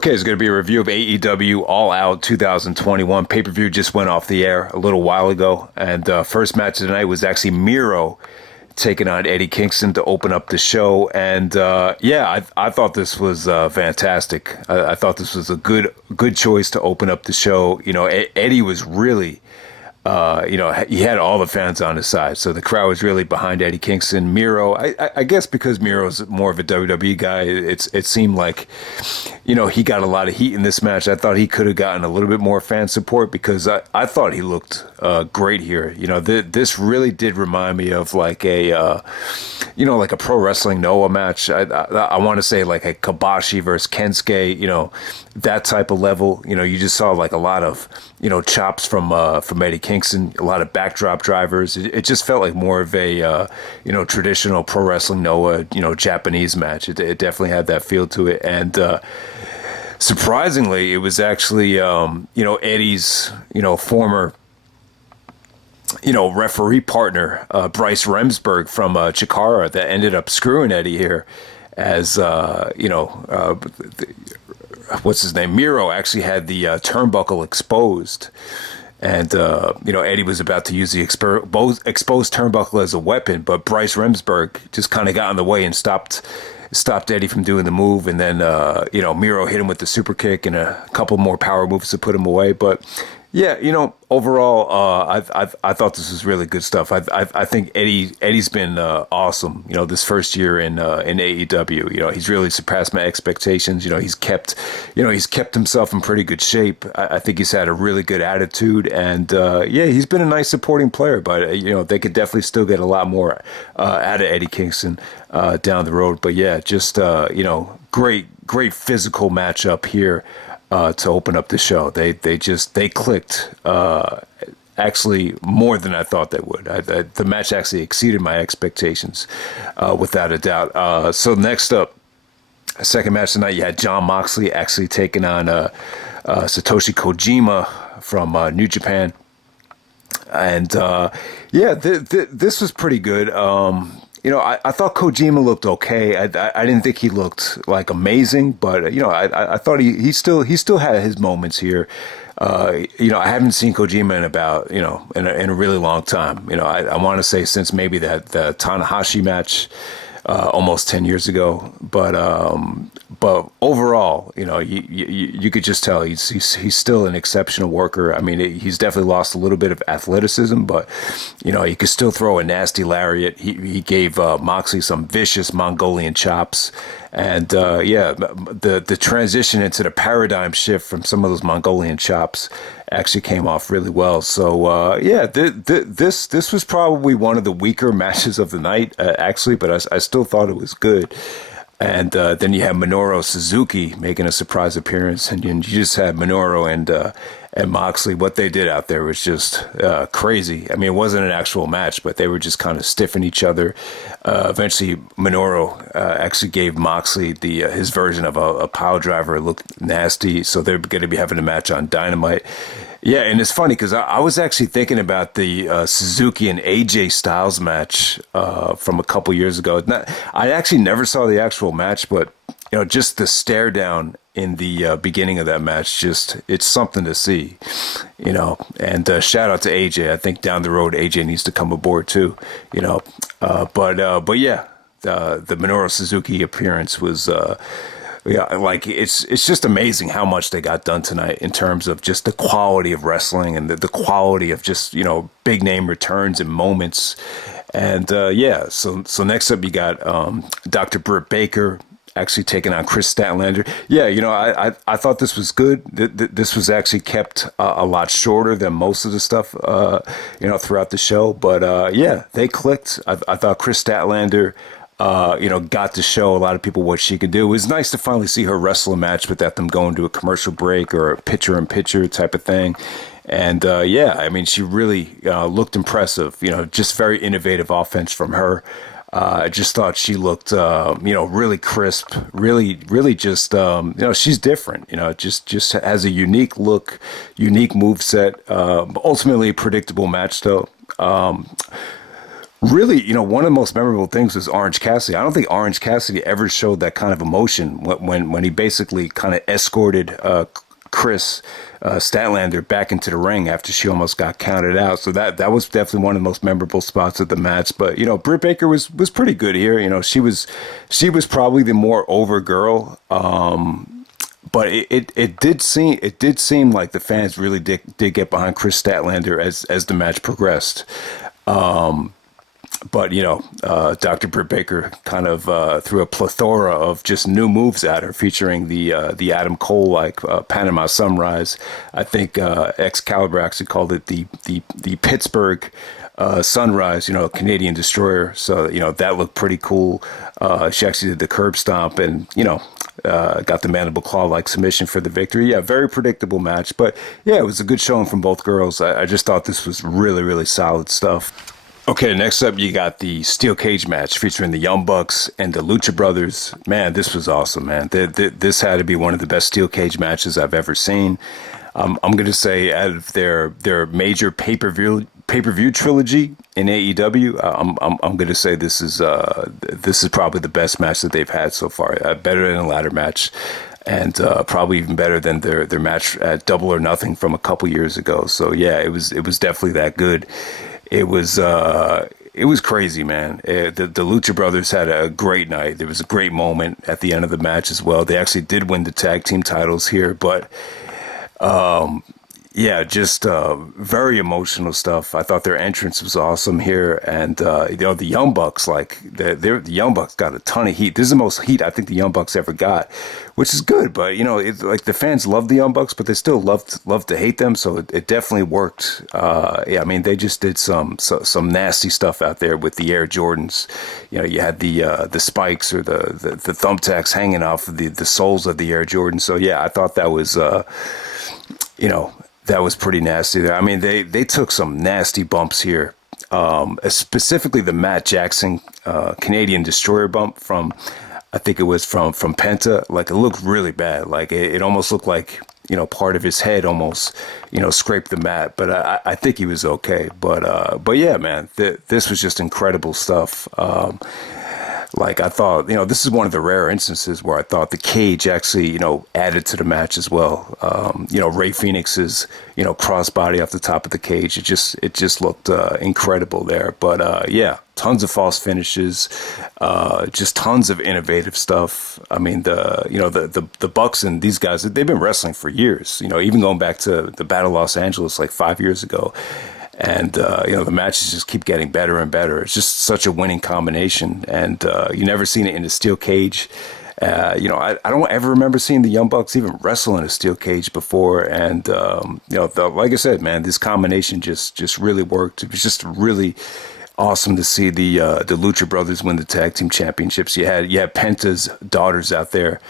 Okay, it's going to be a review of AEW All Out 2021. Pay-per-view just went off the air a little while ago. And first match of the night was actually Miro taking on Eddie Kingston to open up the show. And I thought this was fantastic. I thought this was a good choice to open up the show. You know, Eddie was really... he had all the fans on his side, so the crowd was really behind Eddie Kingston. Miro, I guess because Miro's more of a WWE guy, it seemed like, he got a lot of heat in this match. I thought he could have gotten a little bit more fan support because I thought he looked great here. This really did remind me of like a Pro Wrestling Noah match. I want to say like a Kobashi versus Kensuke, that type of level. You just saw like a lot of, chops from Eddie Kingston, a lot of backdrop drivers. It just felt like more of a, traditional Pro Wrestling Noah, Japanese match. It definitely had that feel to it. And surprisingly, it was actually, Eddie's, former, referee partner, Bryce Remsburg from Chikara that ended up screwing Eddie here as, what's his name? Miro actually had the turnbuckle exposed. And, Eddie was about to use the exposed turnbuckle as a weapon, but Bryce Remsburg just kind of got in the way and stopped Eddie from doing the move. And then, Miro hit him with the super kick and a couple more power moves to put him away. But, yeah, overall, I thought this was really good stuff. I think Eddie's been awesome. This first year in AEW. He's really surpassed my expectations. He's kept himself in pretty good shape. I think he's had a really good attitude, and he's been a nice supporting player. But they could definitely still get a lot more out of Eddie Kingston down the road. But yeah, just great physical matchup here. To open up the show, they clicked actually more than I thought they would. The match actually exceeded my expectations, without a doubt. So next up, second match tonight, you had Jon Moxley actually taking on Satoshi Kojima from New Japan, and this was pretty good. I thought Kojima looked okay. I didn't think he looked like amazing, but I thought he still had his moments here. I haven't seen Kojima in about in a really long time. I want to say since maybe the Tanahashi match almost 10 years ago. But overall, you could just tell he's still an exceptional worker. I mean, he's definitely lost a little bit of athleticism, but he could still throw a nasty lariat. He gave Moxley some vicious Mongolian chops. And the transition into the paradigm shift from some of those Mongolian chops actually came off really well. So this was probably one of the weaker matches of the night, actually, but I still thought it was good. And then you have Minoru Suzuki making a surprise appearance, and you just had Minoru and Moxley. What they did out there was just crazy. I mean, it wasn't an actual match, but they were just kind of stiffing each other. Eventually, Minoru actually gave Moxley his version of a pile driver. It looked nasty, so they're going to be having a match on Dynamite. Yeah, and it's funny because I was actually thinking about the Suzuki and AJ Styles match from a couple years ago. I actually never saw the actual match, but just the stare down in the beginning of that match, it's something to see, and shout out to AJ. I think down the road, AJ needs to come aboard too, but yeah, the Minoru Suzuki appearance was, it's just amazing how much they got done tonight in terms of just the quality of wrestling and the quality of just, big name returns and moments. And, so next up you got, Dr. Britt Baker, actually taking on Kris Statlander. Yeah, I thought this was good. This was actually kept a lot shorter than most of the stuff, throughout the show. But they clicked. I thought Kris Statlander, got to show a lot of people what she could do. It was nice to finally see her wrestle a match without them going to a commercial break or a picture-in-picture type of thing. And I mean, she really looked impressive. Just very innovative offense from her. I just thought she looked, really crisp, really just, she's different, just has a unique look, unique moveset, ultimately a predictable match though. Really, one of the most memorable things was Orange Cassidy. I don't think Orange Cassidy ever showed that kind of emotion when he basically kind of escorted Kris Statlander back into the ring after she almost got counted out. So that was definitely one of the most memorable spots of the match. But Britt Baker was pretty good here. She was probably the more over girl. But it did seem like the fans really did get behind Kris Statlander as the match progressed. But Dr. Britt Baker kind of threw a plethora of just new moves at her, featuring the Adam Cole like Panama Sunrise. I think Excalibur actually called it the Pittsburgh Sunrise, Canadian Destroyer. So that looked pretty cool. She actually did the curb stomp and got the mandible claw like submission for the victory. Yeah, very predictable match, but yeah, it was a good showing from both girls. I just thought this was really, really solid stuff. Okay, next up, you got the steel cage match featuring the Young Bucks and the Lucha Brothers. Man, this was awesome, man. This had to be one of the best steel cage matches I've ever seen. I'm going to say out of their major pay-per-view trilogy in AEW, I'm going to say this is probably the best match that they've had so far. Better than a ladder match, and probably even better than their match at Double or Nothing from a couple years ago. So yeah, it was definitely that good. It was crazy, man. The Lucha Brothers had a great night. There was a great moment at the end of the match as well. They actually did win the tag team titles here, but yeah, just very emotional stuff. I thought their entrance was awesome here, and the Young Bucks, like the Young Bucks got a ton of heat. This is the most heat I think the Young Bucks ever got, which is good. But like the fans love the Young Bucks, but they still love to hate them. So it definitely worked. Yeah, I mean they just did some nasty stuff out there with the Air Jordans. You had the spikes or the thumbtacks hanging off of the soles of the Air Jordan. So yeah, I thought that was that was pretty nasty there. I mean, they took some nasty bumps here, specifically the Matt Jackson Canadian Destroyer bump from, I think it was from Penta. Like, it looked really bad. Like, it almost looked like, part of his head almost, scraped the mat. But I think he was okay. But yeah, man, this was just incredible stuff. Like I thought, this is one of the rare instances where I thought the cage actually, added to the match as well. Ray Phoenix's, crossbody off the top of the cage. It just looked incredible there. But yeah, tons of false finishes, just tons of innovative stuff. I mean, the Bucks and these guys, they've been wrestling for years. Even going back to the Battle of Los Angeles like 5 years ago. And, the matches just keep getting better and better. It's just such a winning combination. And you never seen it in a steel cage. I don't ever remember seeing the Young Bucks even wrestle in a steel cage before. And, like I said, man, this combination just really worked. It was just really awesome to see the Lucha Brothers win the tag team championships. You had Penta's daughters out there,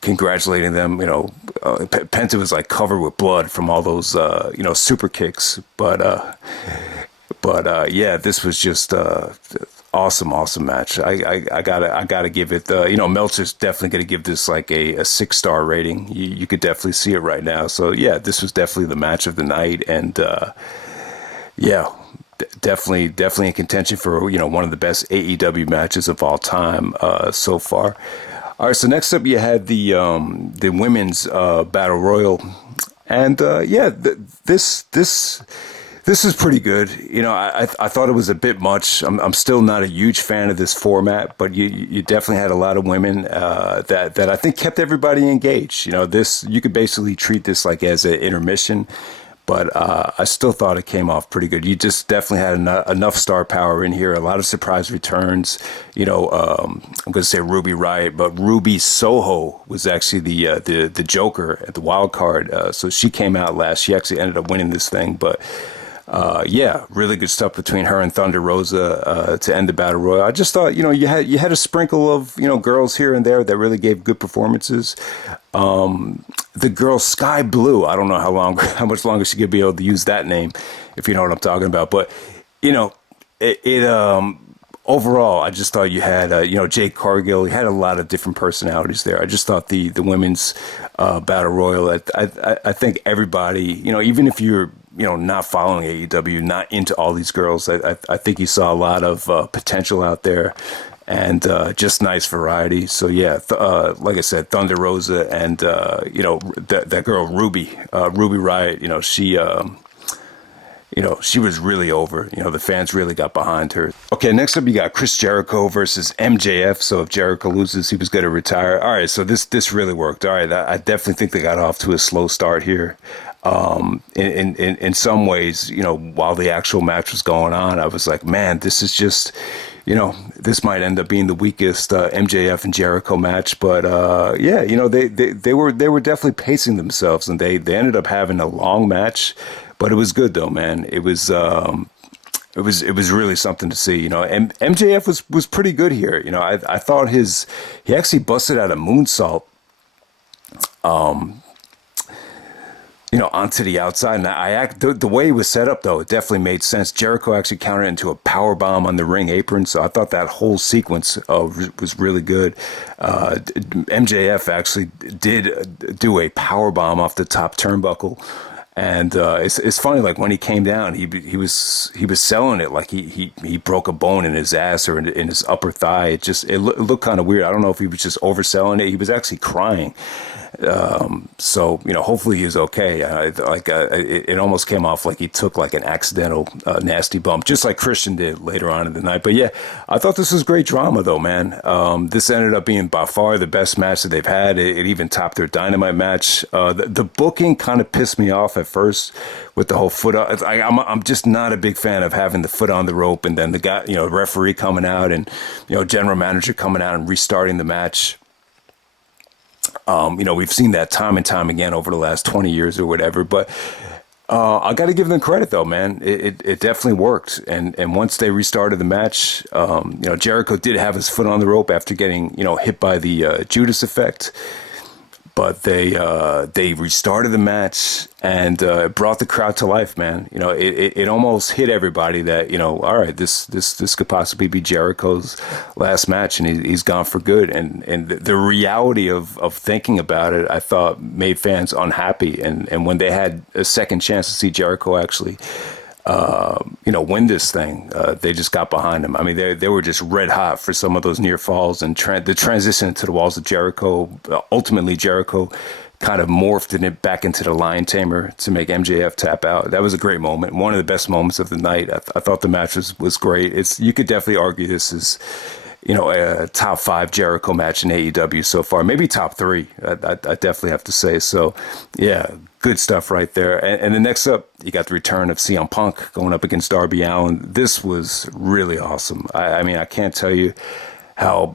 congratulating them. Penta was like covered with blood from all those super kicks. But yeah, this was just awesome match. I gotta give it. Meltzer's definitely gonna give this like a 6-star rating. You could definitely see it right now. So yeah, this was definitely the match of the night, and yeah. Definitely in contention for one of the best AEW matches of all time so far. All right, so next up you had the women's battle royal, and yeah, this is pretty good. I thought it was a bit much. I'm still not a huge fan of this format, but you definitely had a lot of women that I think kept everybody engaged. This, you could basically treat this like as an intermission. But I still thought it came off pretty good. You just definitely had enough star power in here. A lot of surprise returns. I'm going to say Ruby Riott, but Ruby Soho was actually the Joker at the wild card. So she came out last. She actually ended up winning this thing. But yeah, really good stuff between her and Thunder Rosa to end the battle royal. I just thought, you had a sprinkle of girls here and there that really gave good performances. The girl Sky Blue, I don't know how much longer she could be able to use that name, if you know what I'm talking about. But overall, I just thought you had Jake Cargill. You had a lot of different personalities there. I just thought the women's battle royal. I think everybody, even if you're not following AEW, not into all these girls. I think he saw a lot of potential out there, and just nice variety. So yeah, like I said, Thunder Rosa and that girl Ruby Riott. She was really over. The fans really got behind her. Okay, next up you got Chris Jericho versus MJF. So if Jericho loses, he was going to retire. All right, so this really worked. All right, I definitely think they got off to a slow start here. In some ways, while the actual match was going on, I was like, man, this is just, this might end up being the weakest MJF and Jericho match. But they were definitely pacing themselves, and they ended up having a long match. But it was good though, man. It was really something to see, And MJF was pretty good here. I thought he actually busted out a moonsault, onto the outside. And the way it was set up though, it definitely made sense. Jericho actually countered into a power bomb on the ring apron, so I thought that whole sequence was really good. MJF actually did do a power bomb off the top turnbuckle. And it's funny, like when he came down, he was selling it like he broke a bone in his ass or in his upper thigh. It looked kind of weird. I don't know if he was just overselling it. He was actually crying. So hopefully he was okay. It almost came off like he took like an accidental nasty bump, just like Christian did later on in the night. But yeah, I thought this was great drama though, man. This ended up being by far the best match that they've had. It even topped their Dynamite match. The booking kind of pissed me off at first with the whole foot. I'm just not a big fan of having the foot on the rope and then the guy, referee coming out and general manager coming out and restarting the match. We've seen that time and time again over the last 20 years or whatever, but I got to give them credit though, man. It definitely worked. And once they restarted the match, Jericho did have his foot on the rope after getting, hit by the Judas effect. But they restarted the match and brought the crowd to life, man. It almost hit everybody that, all right, this could possibly be Jericho's last match, and he's gone for good. And the reality of thinking about it, I thought, made fans unhappy. And when they had a second chance to see Jericho actually win this thing, they just got behind him. I mean, they were just red hot for some of those near falls and the transition to the walls of Jericho. Ultimately, Jericho kind of morphed it back into the lion tamer to make MJF tap out. That was a great moment. One of the best moments of the night. I thought the match was great. You could definitely argue this is, a top 5 Jericho match in AEW so far, maybe top 3. I definitely have to say. So, yeah, good stuff right there. And then next up, you got the return of CM Punk going up against Darby Allin. This was really awesome. I mean, I can't tell you how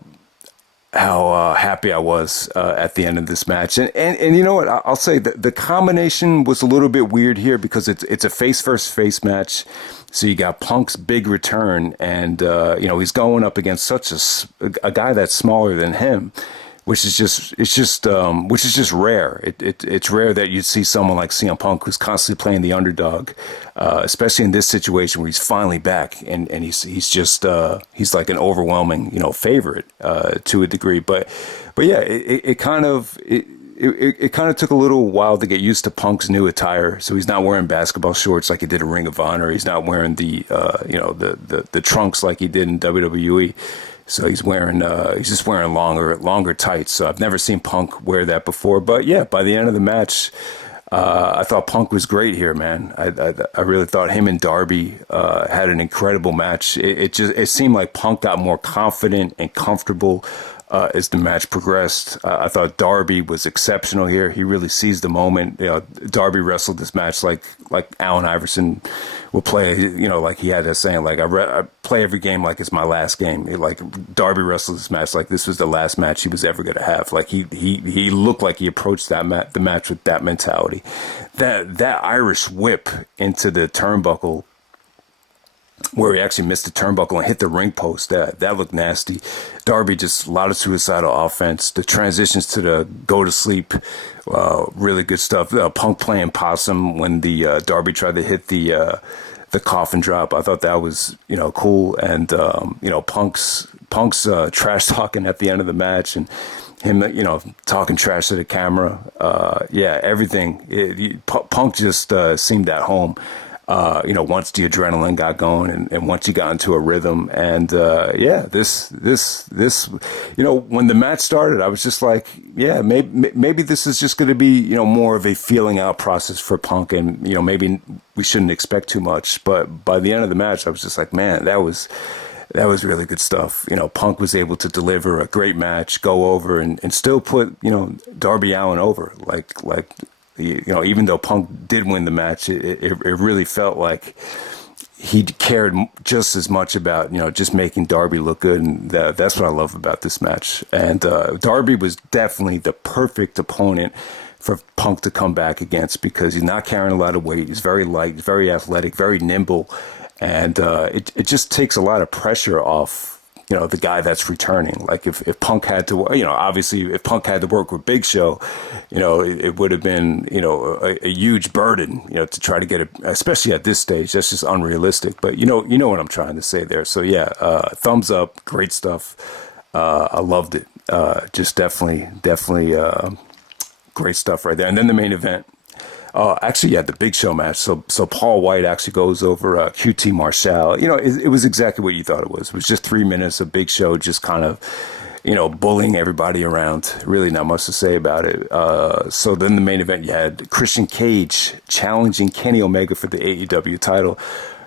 happy I was at the end of this match. And you know what? I'll say that the combination was a little bit weird here because it's a face versus face match. So you got Punk's big return, and he's going up against such a guy that's smaller than him, which is just rare. It's rare that you'd see someone like CM Punk who's constantly playing the underdog, especially in this situation where he's finally back and he's like an overwhelming favorite to a degree. But yeah, it kind of took a little while to get used to Punk's new attire. So he's not wearing basketball shorts like he did in Ring of Honor. He's not wearing the trunks like he did in WWE. So he's just wearing longer tights. So I've never seen Punk wear that before. But yeah, by the end of the match, I thought Punk was great here, man. I really thought him and Darby had an incredible match. It seemed like Punk got more confident and comfortable as the match progressed. I thought Darby was exceptional here. He really seized the moment. Darby wrestled this match like Allen Iverson would play. Like he had that saying, like I play every game like it's my last game. Darby wrestled this match like this was the last match he was ever going to have. Like he looked like he approached the match with that mentality. That Irish whip into the turnbuckle, where he actually missed the turnbuckle and hit the ring post. That looked nasty. Darby just a lot of suicidal offense. The transitions to the go to sleep, really good stuff. Punk playing possum when the Darby tried to hit the coffin drop. I thought that was cool. And Punk's trash talking at the end of the match, and him, talking trash to the camera. Yeah, everything. Punk just seemed at home. Once the adrenaline got going and once you got into a rhythm, and yeah, this, when the match started, I was just like, yeah, maybe this is just going to be, more of a feeling out process for Punk, and maybe we shouldn't expect too much. But by the end of the match, I was just like, man, that was really good stuff. Punk was able to deliver a great match, go over, and still put, Darby Allin over. Like, even though Punk did win the match, it really felt like he cared just as much about, just making Darby look good. And that's what I love about this match. And Darby was definitely the perfect opponent for Punk to come back against, because he's not carrying a lot of weight. He's very light, very athletic, very nimble. And it just takes a lot of pressure off, the guy that's returning. Like if Punk had to, obviously if Punk had to work with Big Show, it would have been, a huge burden, to try to get it, especially at this stage. That's just unrealistic. But you know what I'm trying to say there. So yeah, thumbs up, great stuff. I loved it. Just definitely great stuff right there. And then the main event. Actually, yeah, the Big Show match. So Paul Wight actually goes over QT Marshall. It was exactly what you thought it was. It was just 3 minutes of Big Show just kind of, bullying everybody around. Really not much to say about it. So then the main event, you had Christian Cage challenging Kenny Omega for the AEW title.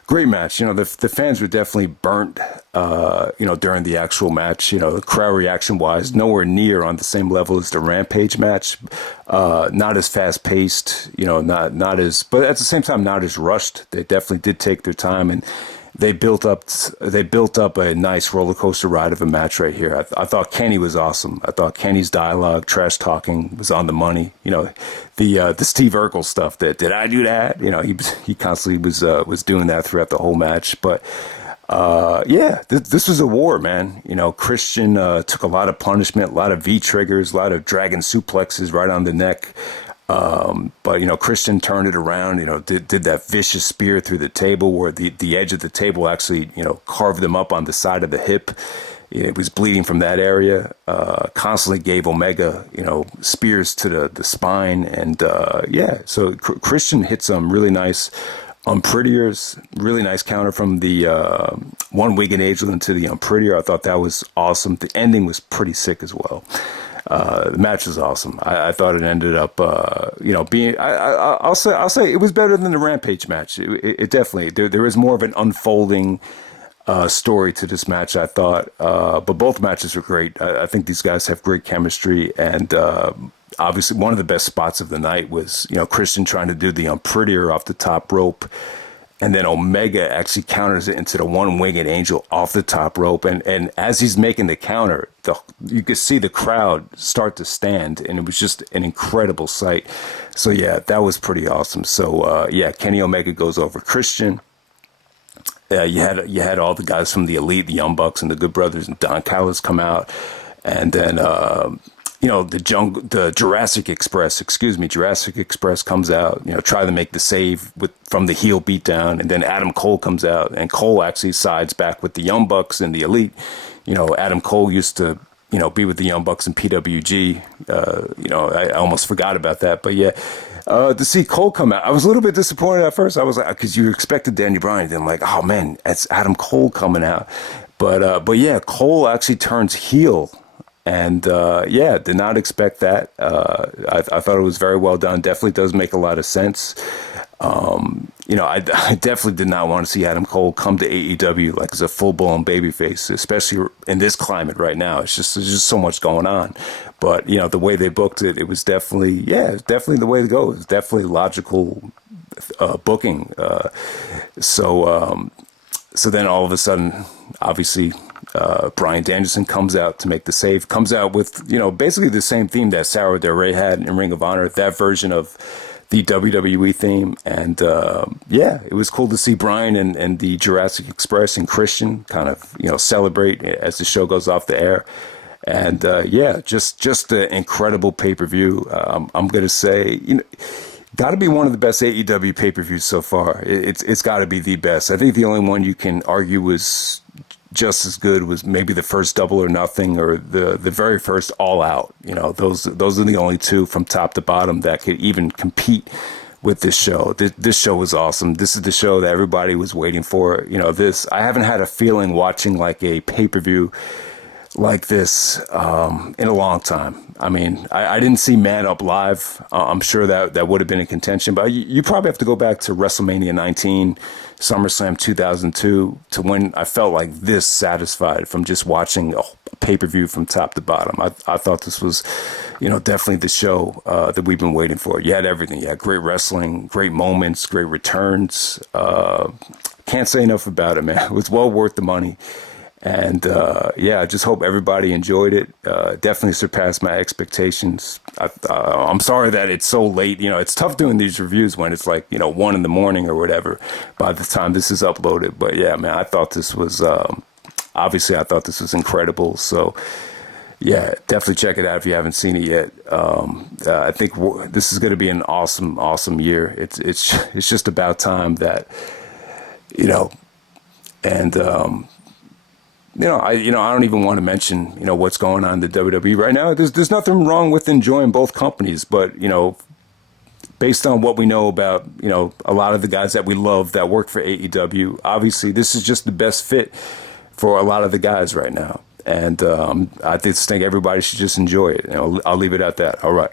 Great match. The fans were definitely burnt, during the actual match. The crowd reaction wise, nowhere near on the same level as the Rampage match. Not as fast paced, not as, but at the same time, not as rushed. They definitely did take their time, and they built up a nice roller coaster ride of a match right here. I thought Kenny was awesome. I thought Kenny's dialogue, trash talking, was on the money. The Steve Urkel stuff. That did I do that? He constantly was doing that throughout the whole match. But yeah, this was a war, man. Christian took a lot of punishment, a lot of V triggers, a lot of dragon suplexes right on the neck. But Christian turned it around, did that vicious spear through the table, where the edge of the table actually, carved them up on the side of the hip. It was bleeding from that area. Constantly gave Omega, spears to the spine. And yeah, so Christian hit some really nice Unprettiers, really nice counter from the one-winged angel into the Unprettier. I thought that was awesome. The ending was pretty sick as well. The match was awesome. I thought it ended up, being. I'll say it was better than the Rampage match. It definitely there is more of an unfolding story to this match, I thought. But both matches were great. I think these guys have great chemistry, and obviously one of the best spots of the night was Christian trying to do the Unprettier off the top rope. And then Omega actually counters it into the one-winged angel off the top rope. And as he's making the counter, you could see the crowd start to stand. And it was just an incredible sight. So, yeah, that was pretty awesome. So, yeah, Kenny Omega goes over Christian. You had all the guys from the Elite, the Young Bucks, and the Good Brothers, and Don Callis come out. And then the Jurassic Express comes out, try to make the save from the heel beatdown, and then Adam Cole comes out, and Cole actually sides back with the Young Bucks and the Elite. Adam Cole used to, be with the Young Bucks and PWG. I almost forgot about that, but yeah, to see Cole come out, I was a little bit disappointed at first. I was like, because you expected Danny Bryan, then like, oh man, it's Adam Cole coming out, but yeah, Cole actually turns heel. And, yeah, did not expect that. I thought it was very well done. Definitely does make a lot of sense. I definitely did not want to see Adam Cole come to AEW like as a full-blown babyface, especially in this climate right now. There's just so much going on. But, the way they booked it, it was definitely the way to go. It was definitely logical booking. So then all of a sudden, obviously, Bryan Danielson comes out to make the save, comes out with, basically the same theme that Sarah Del Rey had in Ring of Honor, that version of the WWE theme. And, yeah, it was cool to see Bryan and the Jurassic Express and Christian kind of, celebrate as the show goes off the air. And, yeah, just an incredible pay-per-view. I'm going to say, got to be one of the best AEW pay-per-views so far. It's got to be the best. I think the only one you can argue was just as good was maybe the first Double or Nothing or the very first All Out. You know, those are the only two from top to bottom that could even compete with this show. This show was awesome. This is the show that everybody was waiting for. You know, I haven't had a feeling watching like a pay-per-view like this in a long time. I mean, I didn't see Man Up live. I'm sure that would have been in contention, but you probably have to go back to WrestleMania 19, SummerSlam 2002 to when I felt like this satisfied from just watching a pay-per-view from top to bottom. I thought this was, you know, definitely the show that we've been waiting for. You had everything. You had great wrestling, great moments, great returns. Can't say enough about it, man. It was well worth the money. And yeah, I just hope everybody enjoyed it. Definitely surpassed my expectations. I'm sorry that it's so late. You know, it's tough doing these reviews when it's like, you know, 1 a.m. or whatever by the time this is uploaded. But yeah, man, I thought this was, obviously I thought this was incredible. So yeah, definitely check it out if you haven't seen it yet. I think this is going to be an awesome, awesome year. It's just about time that, you know, and, I don't even want to mention, you know, what's going on in the WWE right now. There's nothing wrong with enjoying both companies, but, you know, based on what we know about, you know, a lot of the guys that we love that work for AEW, obviously this is just the best fit for a lot of the guys right now. And I just think everybody should just enjoy it. You know, I'll leave it at that. All right.